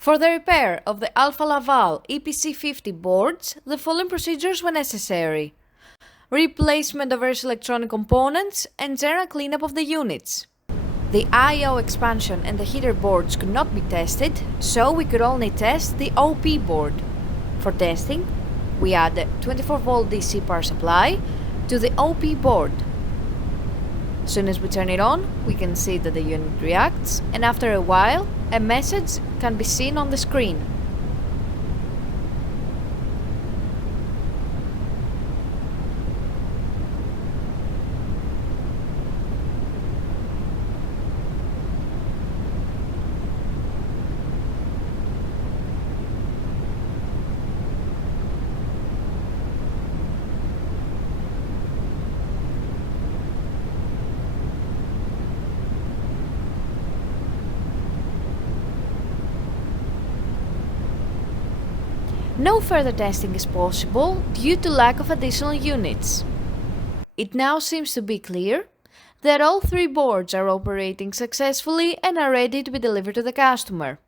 For the repair of the Alfa Laval EPC 50 boards, the following procedures were necessary: replacement of various electronic components and general cleanup of the units. The I/O expansion and the heater boards could not be tested, so we could only test the OP board. For testing, we add a 24-volt DC power supply to the OP board. As soon as we turn it on, we can see that the unit reacts, and after a while, a message can be seen on the screen. No further testing is possible due to lack of additional units. It now seems to be clear that all three boards are operating successfully and are ready to be delivered to the customer.